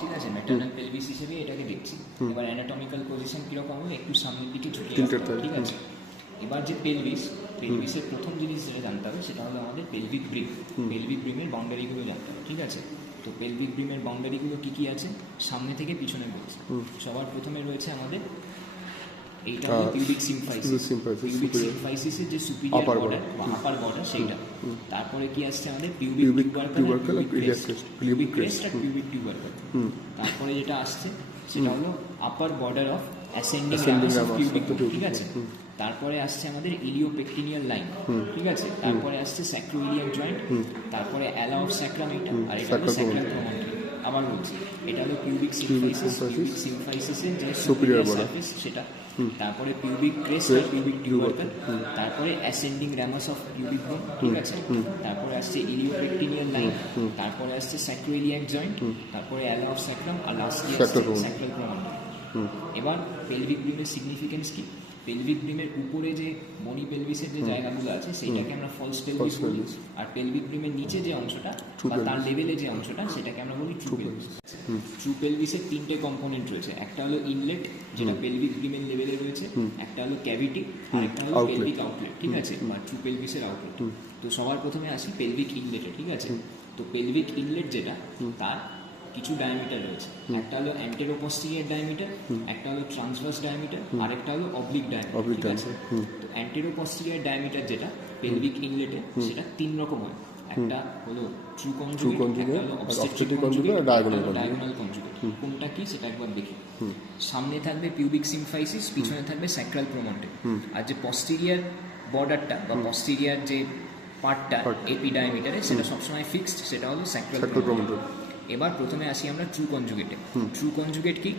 ঠিক আছে, maternal pelvis হিসেবে এটাকে দেখছি। এবার অ্যানাটমিক্যাল পজিশন কিরকম হবে, একটু সামনের দিকে ঝুঁকে আসবে, ঠিক আছে। এবার যে পেলভিসের প্রথম জিনিস যেটা জানতে হবে সেটা হলো আমাদের পেলভিক ব্রিম। পেলভিক ব্রিমের বাউন্ডারিগুলো জানতে হবে, ঠিক আছে। তো পেলভিক ব্রিমের বাউন্ডারিগুলো কী কী আছে, সামনে থেকে পিছনে রয়েছে। সবার প্রথমে রয়েছে আমাদের এইটা হলো পিউবিক সিম্ফাইসিস। পিউবিক সিম্ফাইসিসের যে সুপিরিয়র বর্ডার বা আপার বর্ডার সেইটা। তারপরে কি আসছে আমাদের পিউবিক টিউবারকেল, পিউবিক ক্রেস্ট আর পিউবিক টিউবারকেল। তারপরে যেটা আসছে সেটা হলো upper border of ascending ramus of pubic, ঠিক আছে। তারপরে আসছে আমাদের ইলিওপেক্টিনিয়াল লাইন, ঠিক আছে। তারপরে আসছে স্যাক্রোইলিয়াক জয়েন্ট, তারপরে অ্যালা অফ স্যাক্রাম, আর এটা হলো স্যাক্রাল প্রমন্টরি। আবার বলছি, এটা হলো পিউবিক সিম্ফাইসিসের যে সুপিরিয়র সারফেস সেটা। তারপরে পিউবিক ক্রেস্ট আর পিউবিক টিউবারকেল, তারপরে অ্যাসেন্ডিং রামাস অফ পিউবিক বোন, ঠিক আছে। তারপরে আসছে ইলিওপেক্টিনিয়াল লাইন, তারপরে আসছে স্যাক্রোইলিয়াক জয়েন্ট, তারপরে অ্যালা অফ স্যাক্রাম, আর লাস্টলি আসছে স্যাক্রাল প্রমন্টরি। এবার পেলভিক ব্রিমের সিগনিফিকেন্স কি, পেলভিক ব্রিমের উপরে যে বনি পেলভিসের যে জায়গাগুলো আছে সেইটাকে আমরা ফলস পেলভিস বলি, আর পেলভিক ব্রিমের নিচে যে অংশটা বা তার লেভেলে যে অংশটা সেটাকে আমরা বলি ট্রু পেলভিস। ট্রু পেলভিসের তিনটে কম্পোনেন্ট রয়েছে, একটা হলো ইনলেট যেটা পেলভিক ব্রিমের লেভেলে রয়েছে, একটা হলো ক্যাভিটি, আর একটা হলো পেলভিক আউটলেট, ঠিক আছে, বা ট্রু পেলভিসের আউটলেট। তো সবার প্রথমে আসি পেলভিক ইনলেটে, ঠিক আছে। তো পেলভিক ইনলেট যেটা, তার কিছু ডায়ামিটার রয়েছে, একটা হলো অ্যান্টেরোপোস্টেরিয়র ডায়ামিটার, একটা হলো ট্রান্সভার্স ডায়ামিটার, আর একটা হলো অবলিক ডায়ামিটার, ঠিক আছে। তো অ্যান্টেরোপোস্টেরিয়র ডায়ামিটার যেটা পেলভিক ইনলেটে, সেটা তিন রকম হয়। একটা হলো ট্রু কনজুগেট, একটা হলো অবস্টেট্রিক কনজুগেট, আর ডায়াগোনাল কনজুগেট। কোনটা কি সেটা একবার দেখি। সামনে থাকবে পিউবিক সিম্ফাইসিস, পিছনে থাকবে স্যাক্রাল প্রমন্টরি, আর যে পস্টেরিয়র বর্ডারটা বা পস্টেরিয়র যে পার্টটা এপি ডায়ামিটারে সেটা সবসময় ফিক্সড, সেটা হলো স্যাক্রাল প্রমন্টরি। এবার প্রথমে আসি আমরা ট্রু কনজুগেটে। ট্রু কনজুগেট কি,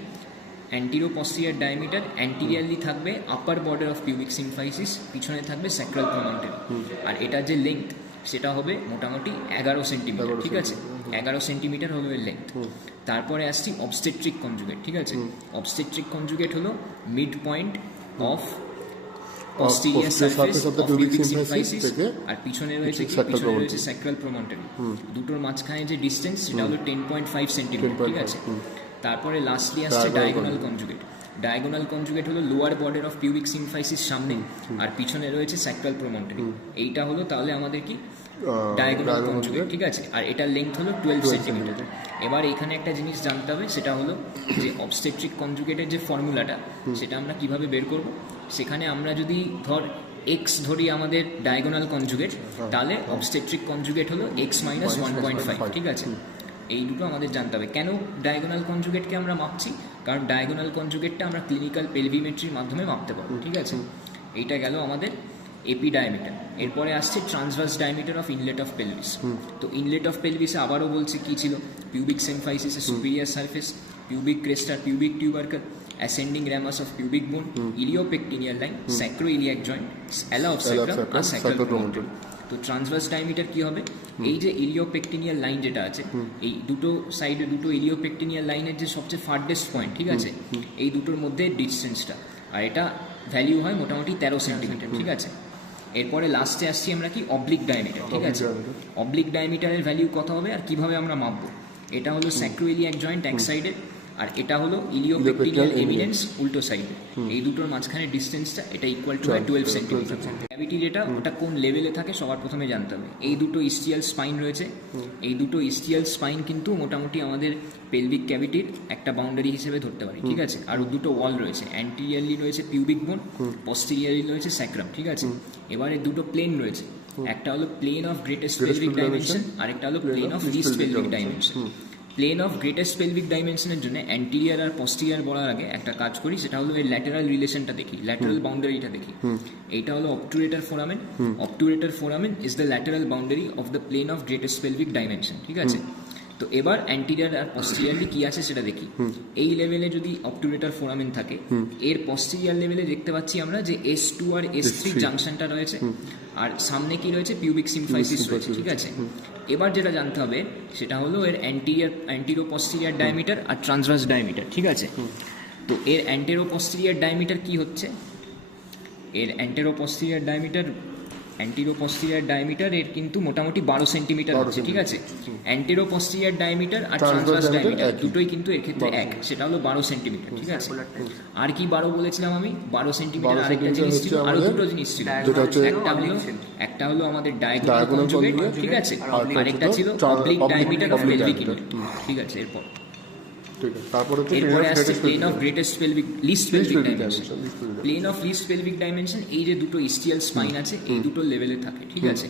অ্যান্টিরো পস্টেরিয়র ডায়ামিটার, অ্যান্টিরিয়ারলি থাকবে আপার বর্ডার অফ পিউবিক সিম্ফাইসিস, পিছনে থাকবে স্যাক্রাল প্রমন্টরি, আর এটার যে লেংথ সেটা হবে মোটামুটি 11 সেন্টিমিটার, ঠিক আছে। 11 সেন্টিমিটার হবে এর লেংথ। তারপরে আসছি অবস্টেট্রিক কনজুগেট, ঠিক আছে। অবস্টেট্রিক কনজুগেট হলো mid point of posterior surface of pubic symphysis, আর পিছনে রয়েছে স্যাক্রাল প্রমন্টরি। দুটোর মাঝখানে যে ডিসটেন্স সেটা হলো 10.5 সেন্টিমিটার, ঠিক আছে। তারপরে লাস্টলি আসছে ডায়াগোনাল কনজুগেট। ডায়াগোনাল কনজুগেট হলো lower border of pubic symphysis সামনে, আর পিছনে রয়েছে স্যাক্রাল প্রমন্টরি। এইটা হলো তাহলে আমাদের কি ডায়াগোনাল কনজুগেট, ঠিক আছে। আর এটার লেন্থ হলো 12 সেন্টিমিটার। এবার এখানে একটা জিনিস জানতে হবে, সেটা হলো যে অবস্টেট্রিক কনজুগেটের যে ফর্মুলাটা সেটা আমরা কিভাবে বের করব। সেখানে আমরা যদি এক্স ধরি আমাদের ডায়াগোনাল কনজুগেট, তাহলে অবস্টেট্রিক কনজুগেট হলো এক্স মাইনাস 1.5, ঠিক আছে। এই দুটো আমাদের জানতে হবে। কেন ডায়াগোনাল কনজুগেটকে আমরা মাপছি, কারণ ডায়াগোনাল কনজুগেটটা আমরা ক্লিনিক্যাল পেলভিমেট্রির মাধ্যমে মাপতে পারবো, ঠিক আছে। এইটা গেল আমাদের এপি ডায়ামিটার। এরপরে আসছে transverse diameter of inlet of pelvis. তো ইনলেট অফ পেলভিসে আবারও বলছি কি ছিল, পিউবিক সিম্ফাইসিসের সুপিরিয়র সারফেস, পিউবিক ক্রেস্ট আর pubic tubercle, ascending ramus of pubic bone, iliopectineal line, sacroiliac joint, ala of sacrum, আর স্যাক্রাল প্রমন্টরি। তো ট্রান্সভার্স ডায়ামিটার কি হবে, এই যে ইলিওপেক্টিনিয়াল লাইন যেটা আছে, এই দুটো সাইডে দুটো ইলিওপেক্টিনিয়াল লাইনের যে সবচেয়ে ফার্দেস্ট পয়েন্ট, ঠিক আছে, এই দুটোর মধ্যে ডিস্টেন্সটা, আর এটা ভ্যালিউ হয় মোটামুটি 13 সেন্টিমিটার, ঠিক আছে। এরপরে লাস্টে আসছি আমরা কি অবলিক ডায়ামিটার, ঠিক আছে। অবলিক ডায়ামিটারের ভ্যালিউ কত হবে আর কিভাবে আমরা মাপবো, এটা হলো স্যাক্রোইলিয়াক জয়েন্ট এক সাইডে, আর এটা হলো ইলিওপেক্টিনিয়াল এমিনেন্স উল্টো সাইডে। এই দুটোর মাঝখানে ডিস্টেন্সটা এটা ইকুয়াল টু 12 সেন্টিমিটার। ক্যাভিটি যেটা ওটা কোন লেভেলে থাকে সবার প্রথমে জানতে হবে। এই দুটো ইস্টিয়াল স্পাইন রয়েছে, এই দুটো ইস্টিয়াল স্পাইন কিন্তু মোটামুটি আমাদের পেলভিক ক্যাভিটির একটা বাউন্ডারি হিসেবে ধরতে পারি, ঠিক আছে। আর দুটো ওয়াল রয়েছে, অ্যান্টিরিয়ারলি রয়েছে পিউবিক বোন, পস্টেরিয়ারলি রয়েছে স্যাক্রাম, ঠিক আছে। এবারে দুটো প্লেন রয়েছে, একটা হলো plane of greatest pelvic dimension, আর একটা হলো plane of least pelvic dimension. Plane of greatest pelvic ডাইমেনশনের জন্য অ্যান্টিরিয়ার আর পস্টিরিয়ার বলার আগে একটা কাজ করি, সেটা হলো এর ল্যাটেরাল রিলেশনটা দেখি, ল্যাটেরাল বাউন্ডারিটা দেখি। এইটা হলো obturator foramen. Obturator foramen is the lateral boundary of the plane of greatest pelvic dimension, ঠিক আছে। তো এবার অ্যান্টিরিয়ার আর পস্টিরিয়ারলি কি আছে সেটা দেখি। এই লেভেলে যদি অবটুরেটর ফোরামেন থাকে, এর পস্টিরিয়ার লেভেলে দেখতে পাচ্ছি আমরা যে S2 আর S3 জাংশনটা রয়েছে, আর সামনে কি রয়েছে পিউবিক সিম্ফাইসিস রয়েছে, ঠিক আছে। এবার যেটা জানতে হবে সেটা হলো এর অ্যান্টিরো পস্টিরিয়ার ডায়ামিটার আর ট্রান্সভার্স ডায়ামিটার, ঠিক আছে। তো এর অ্যান্টেরো পস্টিরিয়ার ডায়ামিটার কি হচ্ছে, এর antero posterior diameter antero posterior diameter এর কিন্তু মোটামুটি 12 সেন্টিমিটার হচ্ছে, ঠিক আছে। অ্যান্টেরো পস্টিরিয়ার ডায়ামিটার আর ট্রান্সভার্স ডায়ামিটার দুটোই কিন্তু এর ক্ষেত্রে এক, সেটা হলো 12 সেন্টিমিটার, ঠিক আছে। আর কি 12 বলেছিলাম আমি? 12 সেন্টিমিটার আরেকটা জিনিস ছিল, আরো দুটো জিনিস ছিল। একটা হলো আমাদের ডায়াগোনাল কনজুগেট, ঠিক আছে, আরেকটা ছিল oblique diameter of pelvic inlet, ঠিক আছে। এরপরে আসছে plane of greatest pelvic least pelvic dimension. Plane of least pelvic dimension এই যে দুটো ইস্টিয়াল স্পাইন আছে এই দুটো লেভেলে থাকে, ঠিক আছে।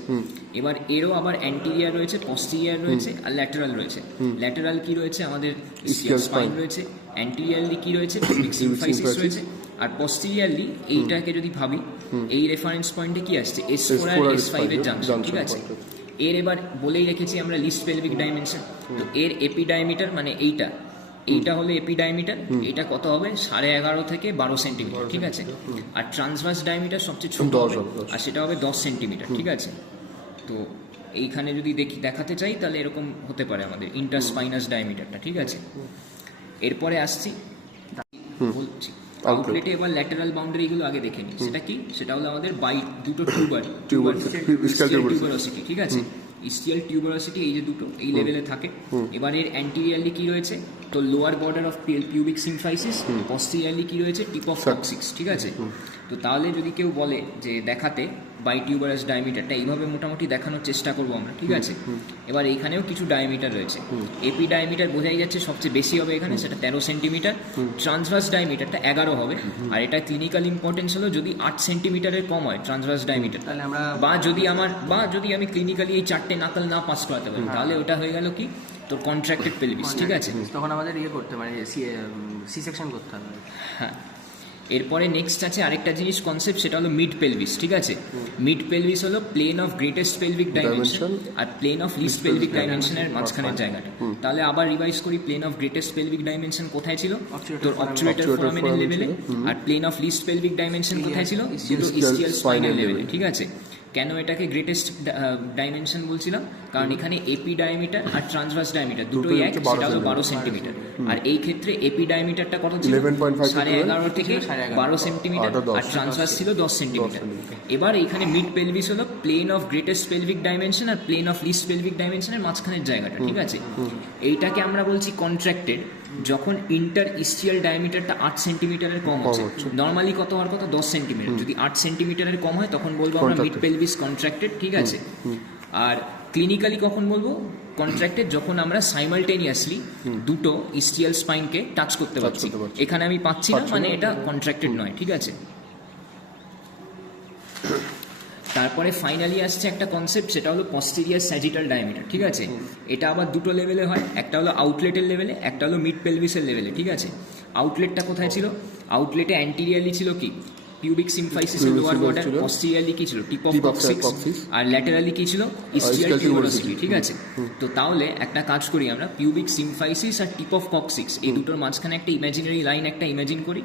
এবার এরও আবার অ্যান্টিরিয়ার রয়েছে, পস্টিরিয়ার রয়েছে আর ল্যাটারাল রয়েছে। ল্যাটারাল কি রয়েছে? আমাদের ইস্টিয়াল স্পাইন রয়েছে। অ্যান্টিরিয়ারলি কি রয়েছে? পেলভিক সিম্ফাইসিস রয়েছে। আর পস্টিরিয়ারলি এইটাকে যদি ভাবি, এই রেফারেন্স পয়েন্টে কি আসছে? S4 আর S5 এর জাংশন, ঠিক আছে। এর এবার বলেই রেখেছি আমরা লিস্ট পেলভিক ডাইমেনশন, তো এর এপি ডায়ামিটার মানে এইটা হলো এপি ডায়ামিটার, এটা কত হবে? 11.5 থেকে 12 সেন্টিমিটার, ঠিক আছে। আর ট্রান্সভার্স ডায়ামিটার সবচেয়ে ছোট হবে, আর সেটা হবে 10 সেন্টিমিটার, ঠিক আছে। তো এইখানে যদি দেখাতে চাই তাহলে এরকম হতে পারে আমাদের ইন্টারস্পাইনাস ডায়ামিটারটা, ঠিক আছে। এরপরে আসছি বলছি আউটলেটে। এবার ল্যাটারাল বাউন্ডারি গুলো আগে দেখে নিই, সেটা কি? সেটা হলো আমাদের দুটো টিউবারসিটি, ঠিক আছে। ইস্টিয়াল টিউবারসিটি এই যে দুটো এই লেভেলে থাকে। এবার এর অ্যান্টিরিয়ারলি কি রয়েছে? তো lower border of pubic symphysis. Posteriorly কি রয়েছে? টিপ অফ কক্সিক্স, ঠিক আছে। তো তাহলে যদি কেউ বলে যে দেখাতে বাইটিউবারাস ডায়ামিটারটা, এইভাবে মোটামুটি দেখানোর চেষ্টা করবো আমরা, ঠিক আছে। এবার এইখানেও কিছু ডায়ামিটার রয়েছে। এপি ডায়ামিটার বোঝাই যাচ্ছে সবচেয়ে বেশি হবে এখানে, সেটা 13 সেন্টিমিটার। ট্রান্সভার্স ডায়ামিটারটা 11 হবে। আর এটা ক্লিনিক্যাল ইম্পর্টেন্স হলো যদি 8 সেন্টিমিটারের কম হয় ট্রান্সভার্স ডায়ামিটার, তাহলে আমরা যদি আমি ক্লিনিক্যালি এই 4টে নাকাল না পাস করাতে পারি, তাহলে ওটা হয়ে গেল কি তোর কন্ট্রাক্টেড পেলভিস, ঠিক আছে। তখন আমাদের করতে মানে সি সেকশন করতে হবে। হ্যাঁ, এরপরে নেক্সট আছে আরেকটা জিনিস কনসেপ্ট, সেটা হলো মিড পেলভিস, ঠিক আছে। মিড পেলভিস হলো plane of greatest pelvic dimension আর প্লেন অফ লিস্ট পেলভিক ডাইমেনশনের মাঝখানের জায়গাটা। তাহলে আবার রিভাইজ করি, plane of greatest pelvic dimension কোথায় ছিল? তোর অবচুয়েটর ফোরামেনের লেভেলে। আর plane of least pelvic dimension কোথায় ছিল? দুটো ইস্টিয়াল স্পাইনের লেভেলে, ঠিক আছে। কেন এটাকে গ্রেটেস্ট ডাইমেনশন বলছিলাম? কারণ এখানে এপি ডায়ামিটার আর ট্রান্সভার্স ডায়ামিটার দুটোই এক, সেটা হলো 12 সেন্টিমিটার। আর এই ক্ষেত্রে এপি ডায়ামিটারটা কত ছিল? 11.5 থেকে 12 সেন্টিমিটার, আর ট্রান্সভার্স ছিল 10 সেন্টিমিটার। এবার এইখানে মিড পেলভিস হলো plane of greatest pelvic dimension আর প্লেন অফ লিস্ট পেলভিক ডাইমেনশনের মাঝখানের জায়গাটা, ঠিক আছে। এইটাকে আমরা বলছি কন্ট্রাক্টেড যখন ইন্টার ইস্টিয়াল ডায়ামিটারটা 8 সেন্টিমিটারের কম হচ্ছে। নর্মালি কত হওয়ার কথা? 10 সেন্টিমিটার। যদি 8 সেন্টিমিটারের কম হয় তখন বলবো আমরা মিড পেলভিস কন্ট্রাক্টেড, ঠিক আছে। আর ক্লিনিক্যালি কখন বলবো কন্ট্রাক্টেড? যখন আমরা সাইমালটেনিয়াসলি দুটো ইস্টিয়াল স্পাইনকে টাচ করতে পারছি। এখানে আমি পাচ্ছি না, মানে এটা কন্ট্রাক্টেড নয়, ঠিক আছে। তারপরে ফাইনালি আসছে একটা কনসেপ্ট, সেটা হলো পস্টেরিয়ার স্যাজিটাল ডায়ামিটার, ঠিক আছে। এটা আবার দুটো লেভেলে হয়, একটা হলো আউটলেটের লেভেলে, একটা হলো মিড পেলভিসের লেভেলে, ঠিক আছে। আউটলেটটা কোথায় ছিল? আউটলেটে অ্যান্টিরিয়ারলি ছিল কি? পিউবিক সিম্ফাইসিসের লোয়ার বর্ডার। পস্টেরিয়ারলি কি ছিল? Tip of coccyx. আর ল্যাটারালি কি ছিল? ইস্টিয়াল টিউবারসিটি, ঠিক আছে। তো তাহলে একটা কাজ করি আমরা, পিউবিক সিম্ফাইসিস আর টিপ অফ কক্সিক্স এই দুটোর মাঝখানে একটা ইমাজিনারি লাইন একটা ইমাজিন করি।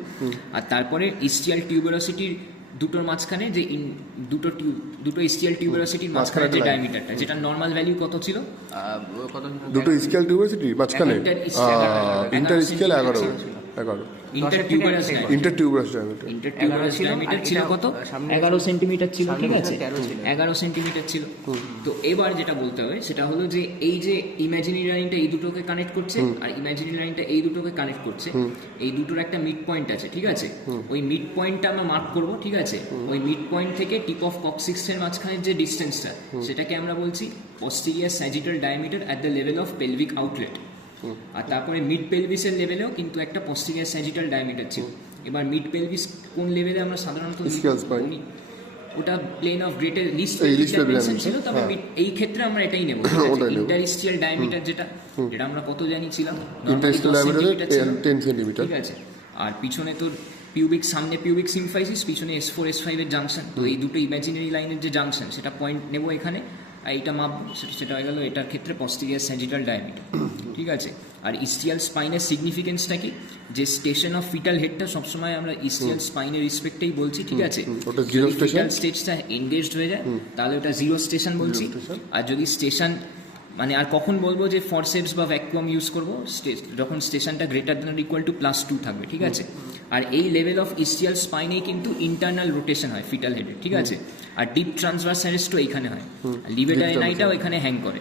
আর তারপরে ইস্টিয়াল টিউবারসিটির দুটোর মাঝখানে যে দুটো ইস্টিয়াল টিউবারসিটির মাঝখানে যে ডায়ামিটারটা, যেটা নরমাল ভ্যালু কত ছিল? দুটো ইস্টিয়াল টিউবারসিটি মাঝখানে ইন্টার ইস্টিয়াল 11 ইন্টারটিউবারাস ডায়ামিটার ছিল কত? 11 সেন্টিমিটার ছিল, ঠিক আছে। 11 সেন্টিমিটার ছিল। তো এবার যেটা বলতে হবে সেটা হলো যে এই যে ইমাজিনারি লাইনটা এই দুটোকে কানেক্ট করছে আর ইমাজিনারি লাইনটা এই দুটোকে কানেক্ট করছে, এই দুটোর একটা মিড পয়েন্ট আছে, ঠিক আছে। ওই মিড পয়েন্টটা আমরা মার্ক করব, ঠিক আছে। ওই মিড পয়েন্ট থেকে টিপ অফ কক্সিক্সের মাঝখানে যে ডিস্টেন্সটা, সেটাকে আমরা বলছি posterior sagittal diameter at the level of pelvic outlet. আর তারপরে মিড পেলভিসের লেভেলেও কিন্তু একটা পস্টেরিয়ার স্যাজিটাল ডায়ামিটার ছিল। এবার মিড পেলভিস কোন লেভেলে আমরা সাধারণত ওটা plane of greater least dimension ছিল, তবে এই ক্ষেত্রে আমরা এটাই নেব, ইন্টারস্টিয়াল ডায়ামিটার যেটা আমরা কত জানিছিলাম, ইন্টারস্টিয়াল ডায়ামিটার 10 সেন্টিমিটার, ঠিক আছে। আর পিছনে তোর পিউবিক, সামনে পিউবিক সিম্ফাইসিস, পিছনে S4 S5 এর জাংশন। তো এই দুটো ইমাজিনারি লাইনের যে জাংশন, সেটা পয়েন্ট নেব এখানে, আর এইটা মাপবো, সেটা হয়ে গেল এটার ক্ষেত্রে পস্টেরিয়ার স্যাজিটাল ডায়ামিটার, ঠিক আছে। আর ইস্টিয়াল স্পাইনের সিগনিফিকেন্সটা কি? যে স্টেশন অফ ফিটাল হেডটা সবসময় আমরা ইস্টিয়াল স্পাইনের রিসপেক্টেই বলছি, ঠিক আছে। ফিটাল স্টেজটা এনগেজড হয়ে যায় তাহলে ওটা জিরো স্টেশন বলছি। আর যদি স্টেশন মানে আর কখন বলবো যে ফরসেপস বা ভ্যাকুয়াম ইউজ করবো? যখন স্টেশনটা গ্রেটার দ্যান ইকুয়াল টু +2 থাকবে, ঠিক আছে। আর এই লেভেল অফ ইস্টিয়াল স্পাইনেই কিন্তু ইন্টারনাল রোটেশন হয় ফিটাল হেডে, ঠিক আছে। আর ডিপ ট্রান্সভার্স অ্যারেস্টও এখানে হয়, আর লিভেটাইনাইটাও এখানে হ্যাং করে।